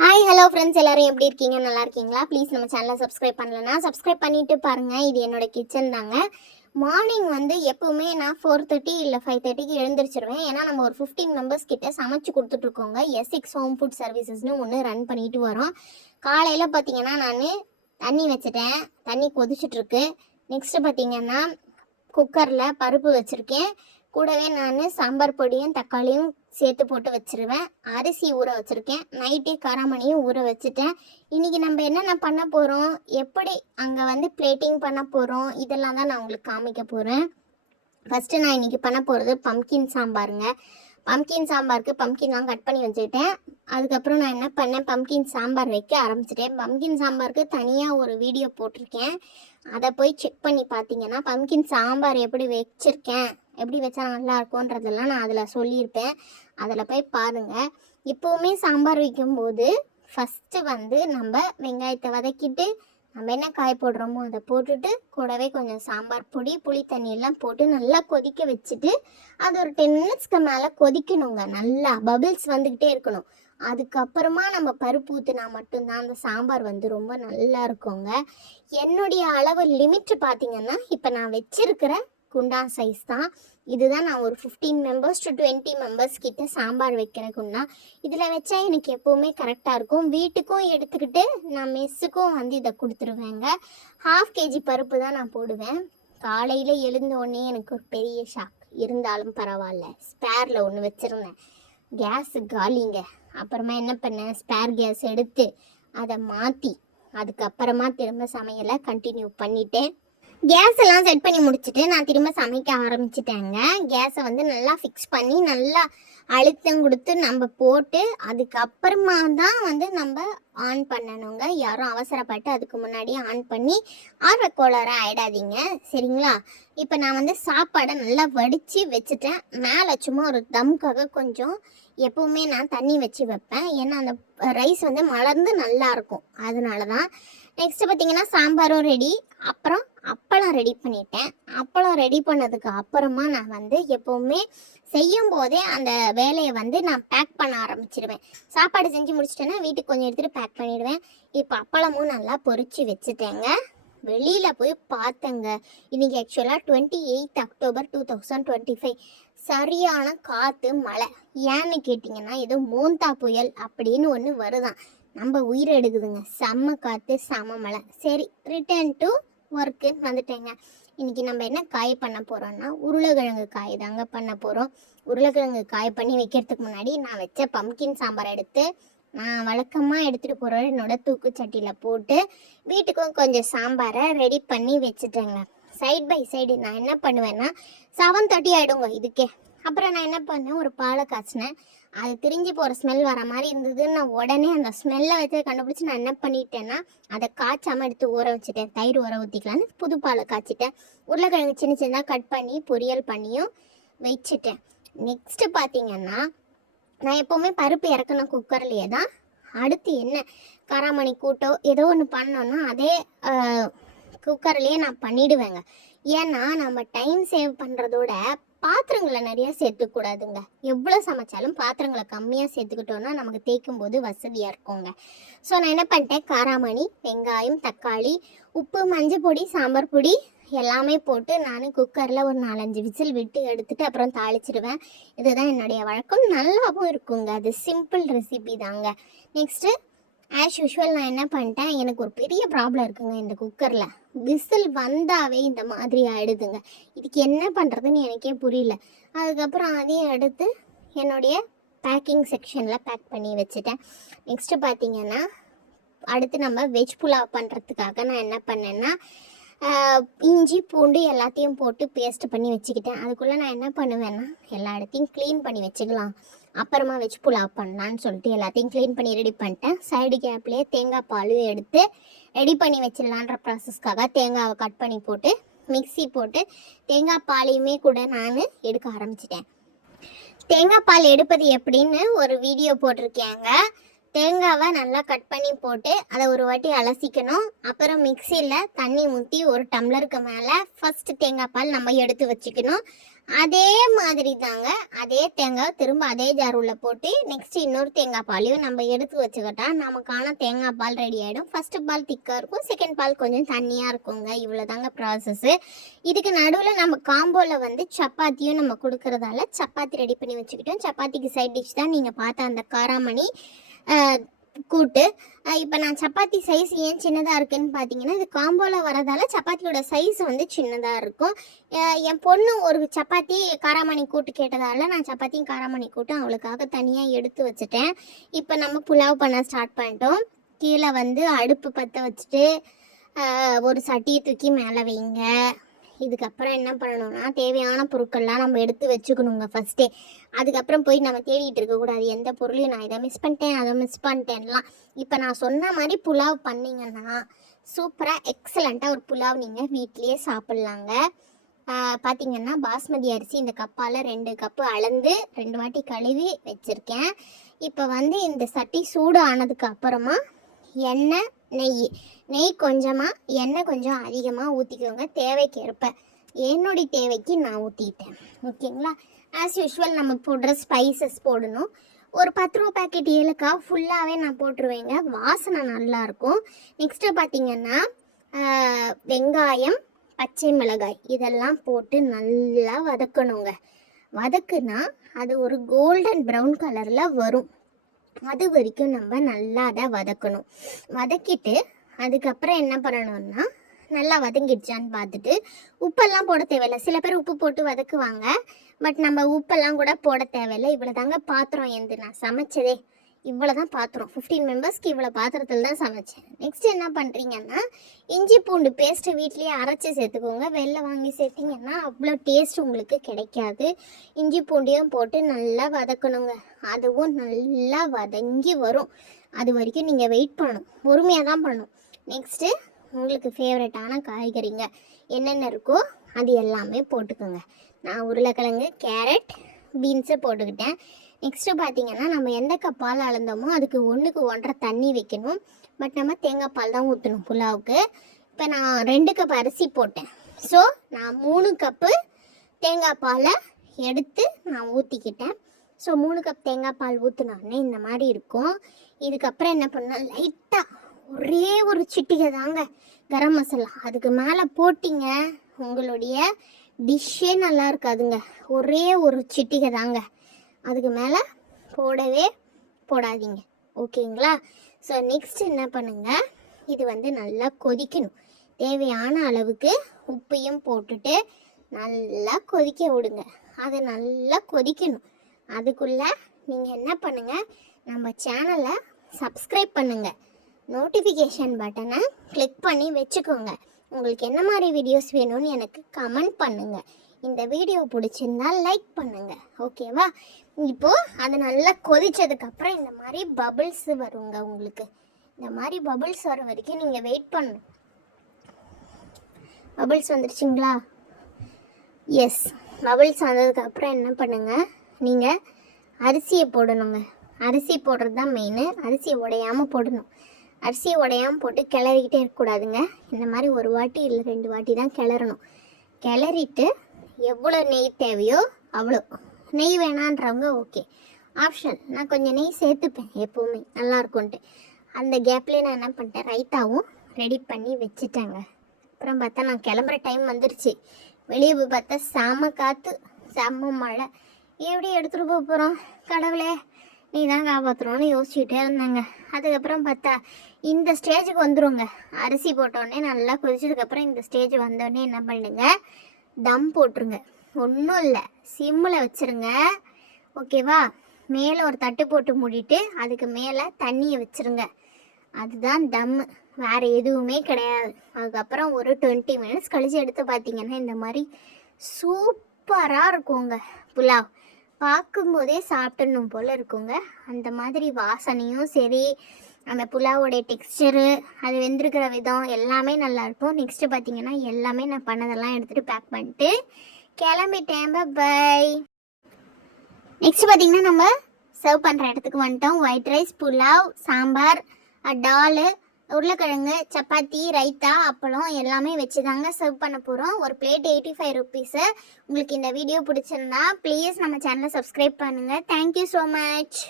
Hi hello friends, எல்லாரும் எப்படி இருக்கீங்க? நல்லா இருக்கீங்களா? ப்ளீஸ் நம்ம சேனலை சப்ஸ்கிரைப் பண்ணலன்னா சப்ஸ்கிரைப் பண்ணிட்டு பாருங்கள். இது என்னோட கிச்சன் தாங்க. மார்னிங் எப்போவுமே நான் 4:30 இல்லை 5:30க்கு எழுந்திரிச்சிருவேன். ஏன்னா நம்ம ஒரு 15 மெம்பர்ஸ் கிட்ட சமைச்சு கொடுத்துட்ருக்கோங்க. எஸ்எக்ஸ் ஹோம் ஃபுட் சர்வீசஸ்னு ஒன்று ரன் பண்ணிட்டு வரோம். காலையில் பார்த்தீங்கன்னா நான் தண்ணி வச்சுட்டேன், தண்ணி கொதிச்சுட்ருக்கு. நெக்ஸ்ட்டு பார்த்தீங்கன்னா குக்கரில் பருப்பு வச்சுருக்கேன். கூடவே நான் சாம்பார் பொடியும் தக்காளியும் சேர்த்து போட்டு வச்சுருவேன். அரிசி ஊற வச்சுருக்கேன். நைட்டே காராமணியும் ஊற வச்சுட்டேன். இன்றைக்கி நம்ம என்னென்ன பண்ண போகிறோம், எப்படி அங்கே பிளேட்டிங் பண்ண போகிறோம், இதெல்லாம் தான் நான் உங்களுக்கு காமிக்க போகிறேன். ஃபஸ்ட்டு நான் இன்றைக்கி பண்ண போகிறது பம்கின் சாம்பாருங்க. பம்கின் சாம்பாருக்கு பம்கின்லாம் கட் பண்ணி வச்சுக்கிட்டேன். அதுக்கப்புறம் நான் என்ன பண்ணேன், பம்கின் சாம்பார் வைக்க ஆரம்பிச்சிட்டேன். பம்கின் சாம்பாருக்கு தனியாக ஒரு வீடியோ போட்டிருக்கேன். அதை போய் செக் பண்ணி பார்த்தீங்கன்னா பம்கின் சாம்பார் எப்படி வச்சுருக்கேன், எப்படி வச்சா நல்லா இருக்கும்ன்றதெல்லாம் நான் அதில் சொல்லியிருப்பேன். அதில் போய் பாருங்கள். இப்போவுமே சாம்பார் வைக்கும்போது ஃபஸ்ட்டு நம்ம வெங்காயத்தை வதக்கிட்டு நம்ம என்ன காய் போடுறோமோ அதை போட்டுட்டு கூடவே கொஞ்சம் சாம்பார் பொடி, புளி தண்ணியெல்லாம் போட்டு நல்லா கொதிக்க வச்சுட்டு அது ஒரு 10 மினிட்ஸ்க்கு மேலே கொதிக்கணுங்க. நல்லா பபிள்ஸ் வந்துக்கிட்டே இருக்கணும். அதுக்கப்புறமா நம்ம பருப்பு ஊற்றினா மட்டும்தான் அந்த சாம்பார் ரொம்ப நல்லா இருக்குங்க. என்னுடைய அளவு லிமிட் பார்த்தீங்கன்னா இப்போ நான் வச்சிருக்கிற குண்டான் சைஸ் தான். இதுதான் நான் ஒரு 15 மெம்பர்ஸ் டு 20 மெம்பர்ஸ் கிட்ட சாம்பார் வைக்கிற குண்டா. இதில் வச்சா எனக்கு எப்போவுமே கரெக்டாக இருக்கும். வீட்டுக்கும் எடுத்துக்கிட்டு நான் மெஸ்ஸுக்கும் இதை கொடுத்துருவேங்க. 1/2 kg பருப்பு தான் நான் போடுவேன். காலையில் எழுந்த உடனே எனக்கு ஒரு பெரிய ஷாக். இருந்தாலும் பரவாயில்ல, ஸ்பேரில் ஒன்று வச்சுருந்தேன். கேஸு காலிங்க. அப்புறமா என்ன பண்ணேன், ஸ்பேர் கேஸ் எடுத்து அதை மாற்றி அதுக்கப்புறமா திரும்ப சமையலை கண்டினியூ பண்ணிட்டேன். கேஸ் எல்லாம் செட் பண்ணி முடிச்சுட்டு நான் திரும்ப சமைக்க ஆரம்பிச்சிட்டேங்க. கேஸை நல்லா ஃபிக்ஸ் பண்ணி நல்லா அழுத்தம் கொடுத்து நம்ம போட்டு அதுக்கப்புறமா தான் நம்ம ஆன் பண்ணணுங்க. யாரும் அவசரப்பட்டு அதுக்கு முன்னாடி ஆன் பண்ணி ஆர்வக்கோளார ஆகிடாதீங்க, சரிங்களா? இப்போ நான் சாப்பாடை நல்லா வடித்து வச்சுட்டேன். மேலே சும்மா ஒரு தம்க்காக கொஞ்சம் எப்போவுமே நான் தண்ணி வச்சு வைப்பேன். ஏன்னா அந்த ரைஸ் மலர்ந்து நல்லாயிருக்கும், அதனால தான். நெக்ஸ்ட்டு பார்த்தீங்கன்னா சாம்பாரும் ரெடி. அப்புறம் அப்பளம் ரெடி பண்ணிட்டேன். அப்பளம் ரெடி பண்ணதுக்கு அப்புறமா நான் எப்போவுமே செய்யும் போதே அந்த வேலையை நான் பேக் பண்ண ஆரம்பிச்சிடுவேன். சாப்பாடு செஞ்சு முடிச்சிட்டேன்னா வீட்டுக்கு கொஞ்சம் எடுத்துகிட்டு பேக் பண்ணிவிடுவேன். இப்போ அப்பளமும் நல்லா பொரிச்சு வச்சுட்டேங்க. வெளியில் போய் பார்த்தேங்க. இன்றைக்கி ஆக்சுவலாக 28 அக்டோபர் 2025. சரியான காற்று மழை. ஏன்னு கேட்டிங்கன்னா ஏதோ மோந்தா புயல் அப்படின்னு ஒன்று வருதான். நம்ம உயிரை எடுக்குதுங்க. செம்ம காற்று, செம்ம மழை. சரி, ரிட்டர்ன் டு ஒர்க்குன்னு வந்துட்டேங்க. இன்றைக்கி நம்ம என்ன காய் பண்ண போகிறோன்னா உருளைக்கிழங்கு காய் தாங்க பண்ண போகிறோம். உருளைக்கிழங்கு காய் பண்ணி வைக்கிறதுக்கு முன்னாடி நான் வச்ச பம்கின் சாம்பார் எடுத்து நான் வழக்கமாக எடுத்துகிட்டு போகிற என்னோடய தூக்குச்சட்டியில் போட்டு வீட்டுக்கும் கொஞ்சம் சாம்பாரை ரெடி பண்ணி வச்சுட்டேங்க. சைட் பை சைடு நான் என்ன பண்ணுவேன்னா 7:30 ஆகிடுங்க இதுக்கே. அப்புறம் நான் என்ன பண்ணேன், ஒரு பாலை காய்ச்சினேன். அது திரிஞ்சு போகிற ஸ்மெல் வர மாதிரி இருந்தது. நான் உடனே அந்த ஸ்மெல்லை வச்சு கண்டுபிடிச்சி நான் என்ன பண்ணிட்டேன்னா அதை காய்ச்சாமல் எடுத்து ஊற வச்சுட்டேன். தயிர் ஊற ஊற்றிக்கலான்னு புது பாலை காய்ச்சிட்டேன். உருளைக்கிழங்கு சின்ன சின்னதாக கட் பண்ணி பொரியல் பண்ணியும் வச்சுட்டேன். நெக்ஸ்ட்டு பார்த்தீங்கன்னா நான் எப்போவுமே பருப்பு இறக்கணும் குக்கர்லேயே தான். அடுத்து என்ன காராமணி கூட்டோ ஏதோ ஒன்று பண்ணோன்னா அதே குக்கர்லேயே நான் பண்ணிவிடுவேங்க. ஏன்னா நம்ம டைம் சேவ் பண்ணுறதோட பாத்திரங்களை நிறையா சேர்த்துக்கூடாதுங்க. எவ்வளோ சமைச்சாலும் பாத்திரங்களை கம்மியாக சேர்த்துக்கிட்டோன்னா நமக்கு தேய்க்கும் போது வசதியாக இருக்குங்க. ஸோ நான் என்ன பண்ணிட்டேன், காராமணி, வெங்காயம், தக்காளி, உப்பு, மஞ்சள் பொடி, சாம்பார் பொடி எல்லாமே போட்டு நான் குக்கரில் ஒரு 4-5 விசில் விட்டு எடுத்துகிட்டு அப்புறம் தாளிச்சிடுவேன். இதுதான் என்னுடைய வழக்கம். நல்லாவும் இருக்குங்க. அது சிம்பிள் ரெசிபி தாங்க. நெக்ஸ்ட்டு ஆஸ் யூஷுவல் நான் என்ன பண்ணிட்டேன், எனக்கு ஒரு பெரிய ப்ராப்ளம் இருக்குங்க இந்த குக்கரில். விசில் வந்தாவே இந்த மாதிரி ஆகிடுதுங்க. இதுக்கு என்ன பண்ணுறதுன்னு எனக்கே புரியல. அதுக்கப்புறம் அதையும் எடுத்து என்னுடைய பேக்கிங் செக்ஷனில் பேக் பண்ணி வச்சுட்டேன். நெக்ஸ்ட்டு பார்த்தீங்கன்னா அடுத்து நம்ம வெஜ் புலாவ் பண்ணுறதுக்காக நான் என்ன பண்ணேன்னா இஞ்சி பூண்டு எல்லாத்தையும் போட்டு பேஸ்ட் பண்ணி வச்சுக்கிட்டேன். அதுக்குள்ளே நான் என்ன பண்ணுவேன்னா எல்லா இடத்தையும் க்ளீன் பண்ணி வச்சுக்கலாம், அப்புறமா வெஜ் புலாவ் பண்ணலான்னு சொல்லிட்டு எல்லாத்தையும் க்ளீன் பண்ணி ரெடி பண்ணிட்டேன். சைடு கேப்லேயே தேங்காய் பாலும் எடுத்து ரெடி பண்ணி வச்சிடலான்ற ப்ராசஸ்க்காக தேங்காவை கட் பண்ணி போட்டு மிக்ஸி போட்டு தேங்காய் பாலையுமே கூட நான் எடுக்க ஆரம்பிச்சிட்டேன். தேங்காய் பால் எடுப்பது எப்படின்னு ஒரு வீடியோ போட்டிருக்கேங்க. தேங்காவை நல்லா கட் பண்ணி போட்டு அதை ஒரு வாட்டி அலசிக்கணும். அப்புறம் மிக்சியில் தண்ணி ஊற்றி ஒரு டம்ளருக்கு மேலே ஃபஸ்ட்டு தேங்காய் பால் நம்ம எடுத்து வச்சுக்கணும். அதே மாதிரி தாங்க, அதே தேங்காய் திரும்ப அதே ஜார் உள்ள போட்டு நெக்ஸ்ட் இன்னொரு தேங்காய் பாலையும் நம்ம எடுத்து வச்சுக்கிட்டா நமக்கான தேங்காய் பால் ரெடி ஆகிடும். ஃபஸ்ட்டு பால் திக்காக இருக்கும், செகண்ட் பால் கொஞ்சம் தண்ணியாக இருக்குங்க. இவ்வளோ தாங்க ப்ராசஸ்ஸு. இதுக்கு நடுவில் நம்ம காம்போவில் வந்து சப்பாத்தியும் நம்ம கொடுக்குறதால சப்பாத்தி ரெடி பண்ணி வச்சுக்கிட்டோம். சப்பாத்திக்கு சைட் டிஷ் தான் நீங்கள் பார்த்த அந்த காராமணி கூட்டு. இப்போ நான் சப்பாத்தி சைஸ் ஏன் சின்னதாக இருக்குதுன்னு பார்த்தீங்கன்னா, இது காம்போவில் வரதால சப்பாத்தியோட சைஸ் வந்து சின்னதாக இருக்கும். என் பொண்ணு ஒரு சப்பாத்தி காராமணி கூட்டு கேட்டதால் நான் சப்பாத்தியும் காராமணி கூட்டும் அவளுக்காக தனியாக எடுத்து வச்சுட்டேன். இப்போ நம்ம புலாவ் பண்ண ஸ்டார்ட் பண்ணிட்டோம். கீழே வந்து அடுப்பு பற்ற வச்சுட்டு ஒரு சட்டியை தூக்கி மேலே வைங்க. இதுக்கப்புறம் என்ன பண்ணணும்னா, தேவையான பொருட்கள்லாம் நம்ம எடுத்து வச்சுக்கணுங்க ஃபஸ்ட்டே. அதுக்கப்புறம் போய் நம்ம தேடிட்டு இருக்கக்கூடாது, எந்த பொருளையும் நான் இதை மிஸ் பண்ணிட்டேன் அதை மிஸ் பண்ணிட்டேன்லாம். இப்போ நான் சொன்ன மாதிரி புலாவ் பண்ணிங்கன்னா சூப்பராக எக்ஸலண்ட்டாக ஒரு புலாவ் நீங்கள் வீட்லேயே சாப்பிட்லாங்க. பார்த்திங்கன்னா பாஸ்மதி அரிசி இந்த கப்பால் 2 கப்பு அளந்து 2 வாட்டி கழுவி வச்சுருக்கேன். இப்போ வந்து இந்த சட்டி சூடு ஆனதுக்கு அப்புறமா எண்ணெய் நெய் கொஞ்சமாக எண்ணெய் கொஞ்சம் அதிகமாக ஊற்றிக்கோங்க தேவைக்கேற்ப. என்னுடைய தேவைக்கு நான் ஊற்றிட்டேன். ஓகேங்களா? ஆஸ் யூஷுவல் நம்ம போடுற ஸ்பைசஸ் போடணும். ஒரு 10 ரூபா பேக்கெட் ஏலக்காய் ஃபுல்லாகவே நான் போட்டுருவேங்க, வாசனை நல்லாயிருக்கும். நெக்ஸ்ட்டு பார்த்திங்கன்னா வெங்காயம், பச்சை மிளகாய் இதெல்லாம் போட்டு நல்லா வதக்கணுங்க. வதக்குனா அது ஒரு கோல்டன் ப்ரௌன் கலரில் வரும். அது வரைக்கும் நம்ம நல்லா அதை வதக்கணும். வதக்கிட்டு அதுக்கப்புறம் என்ன பண்ணணும்னா, நல்லா வதங்கிடுச்சான்னு பார்த்துட்டு உப்பெல்லாம் போட தேவையில்லை. சில பேர் உப்பு போட்டு வதக்குவாங்க, பட் நம்ம உப்பெல்லாம் கூட போட தேவையில்லை. இவ்வளோ தாங்க பாத்திரம் எந்த நான் சமைச்சதே, இவ்வளோ தான் பாத்திரம். 15 மெம்பர்ஸ்க்கு இவ்வளோ பாத்திரத்தில் தான் சமைச்சேன். நெக்ஸ்ட் என்ன பண்ணுறீங்கன்னா, இஞ்சி பூண்டு பேஸ்ட்டு வீட்லேயே அரைச்சி சேர்த்துக்கோங்க. வெளில வாங்கி சேர்த்திங்கன்னா அவ்வளோ டேஸ்ட் உங்களுக்கு கிடைக்காது. இஞ்சி பூண்டையும் போட்டு நல்லா வதக்கணுங்க. அதுவும் நல்லா வதங்கி வரும். அது வரைக்கும் நீங்கள் வெயிட் பண்ணணும், பொறுமையாக தான் பண்ணணும். நெக்ஸ்ட்டு உங்களுக்கு ஃபேவரட்டான காய்கறிங்க என்னென்ன இருக்கோ அது எல்லாமே போட்டுக்கோங்க. நான் உருளைக்கிழங்கு, கேரட், பீன்ஸு போட்டுக்கிட்டேன். நெக்ஸ்ட்டு பார்த்திங்கன்னா, நம்ம எந்த கப் பால் அளந்தோமோ அதுக்கு 1க்கு 1.5 தண்ணி வைக்கணும். பட் நம்ம தேங்காய் பால் தான் ஊற்றணும் புலாவுக்கு. இப்போ நான் 2 கப் அரிசி போட்டேன். ஸோ நான் 3 கப்பு தேங்காய் பாலை எடுத்து நான் ஊற்றிக்கிட்டேன். ஸோ 3 கப் தேங்காய் பால் ஊற்றினோடனே இந்த மாதிரி இருக்கும். இதுக்கப்புறம் என்ன பண்ணால் லைட்டாக ஒரே ஒரு சிட்டிகை தாங்க கரம் மசாலா அதுக்கு மேலே போட்டிங்க, உங்களுடைய டிஷ்ஷே நல்லா இருக்காதுங்க. ஒரே ஒரு சிட்டிகை தாங்க, அதுக்கு மேலே போடவே போடாதீங்க. ஓகேங்களா? ஸோ நெக்ஸ்ட் என்ன பண்ணுங்கள், இது வந்து நல்லா கொதிக்கணும். தேவையான அளவுக்கு உப்பையும் போட்டுட்டு நல்லா கொதிக்க விடுங்க. அது நல்லா கொதிக்கணும். அதுக்குள்ளே நீங்கள் என்ன பண்ணுங்கள், நம்ம சேனலை சப்ஸ்கிரைப் பண்ணுங்கள், நோட்டிஃபிகேஷன் பட்டனை கிளிக் பண்ணி வச்சுக்கோங்க. உங்களுக்கு என்ன மாதிரி வீடியோஸ் வேணும்னு எனக்கு கமெண்ட் பண்ணுங்கள். இந்த வீடியோ பிடிச்சிருந்தால் லைக் பண்ணுங்கள். ஓகேவா? இப்போது அது நல்லா கொதித்ததுக்கப்புறம் இந்த மாதிரி பபிள்ஸ் வருங்க. உங்களுக்கு இந்த மாதிரி பபிள்ஸ் வர வரைக்கும் நீங்கள் வெயிட் பண்ணணும். பபிள்ஸ் வந்துருச்சுங்களா? எஸ், பபிள்ஸ் வந்ததுக்கப்புறம் என்ன பண்ணுங்கள், நீங்கள் அரிசியை போடணுங்க. அரிசி போடுறது தான் மெயின். அரிசியை உடையாமல் போடணும். அரிசியை உடையாமல் போட்டு கிளறிக்கிட்டே இருக்கக்கூடாதுங்க. இந்த மாதிரி ஒரு வாட்டி இல்லை 2 வாட்டி தான் கிளறணும். கிளறிட்டு எவ்வளோ நெய் தேவையோ அவ்வளோ. நெய் வேணான்றவங்க ஓகே, ஆப்ஷன். நான் கொஞ்சம் நெய் சேர்த்துப்பேன் எப்போவுமே நல்லாயிருக்கும்ன்ட்டு. அந்த கேப்லேயே நான் என்ன பண்ணிட்டேன், ரைத்தாவும் ரெடி பண்ணி வச்சுட்டேங்க. அப்புறம் பார்த்தா நான் கிளம்புற டைம் வந்துருச்சு. வெளியே போய் பார்த்தா செம காற்று, செம்ம மழை. எப்படி எடுத்துகிட்டு போக போகிறோம், கடவுளே நீ தான் காப்பாற்றுறோன்னு யோசிச்சுட்டே இருந்தாங்க. அதுக்கப்புறம் பார்த்தா இந்த ஸ்டேஜுக்கு வந்துடுங்க. அரிசி போட்டோடனே நல்லா கொதிச்சதுக்கப்புறம் இந்த ஸ்டேஜ் வந்தோடனே என்ன பண்ணுங்க, தம் போட்டுருங்க. ஒன்றும் இல்லை, சிம்மில் வச்சுருங்க. ஓகேவா? மேலே ஒரு தட்டு போட்டு மூடிட்டு அதுக்கு மேலே தண்ணியை வச்சுருங்க. அதுதான் தம்மு, வேறு எதுவுமே கிடையாது. அதுக்கப்புறம் ஒரு 20 மினிட்ஸ் கழித்து எடுத்து பார்த்தீங்கன்னா இந்த மாதிரி சூப்பராக இருக்குங்க புலாவ். பார்க்கும்போதே சாப்பிடணும் போல் இருக்குங்க. அந்த மாதிரி வாசனையும் சரி, அந்த புலாவோடைய டெக்ஸ்சரு, அது வெந்திருக்கிற விதம் எல்லாமே நல்லாயிருக்கும். நெக்ஸ்ட்டு பார்த்தீங்கன்னா எல்லாமே நான் பண்ணதெல்லாம் எடுத்துகிட்டு பேக் பண்ணிட்டு கிளம்பிட்டேன். பை. நெக்ஸ்ட் பார்த்தீங்கன்னா நம்ம சர்வ் பண்ணுற இடத்துக்கு வந்துட்டோம். ஒயிட் ரைஸ், புலாவ், சாம்பார், டால், உருளைக்கிழங்கு, சப்பாத்தி, ரைத்தா, அப்பளம் எல்லாமே வச்சு தாங்க சர்வ் பண்ண போகிறோம். ஒரு பிளேட் 85 ருபீஸு. உங்களுக்கு இந்த வீடியோ பிடிச்சிருந்தா ப்ளீஸ் நம்ம சேனலை சப்ஸ்கிரைப் பண்ணுங்கள். Thank you so much.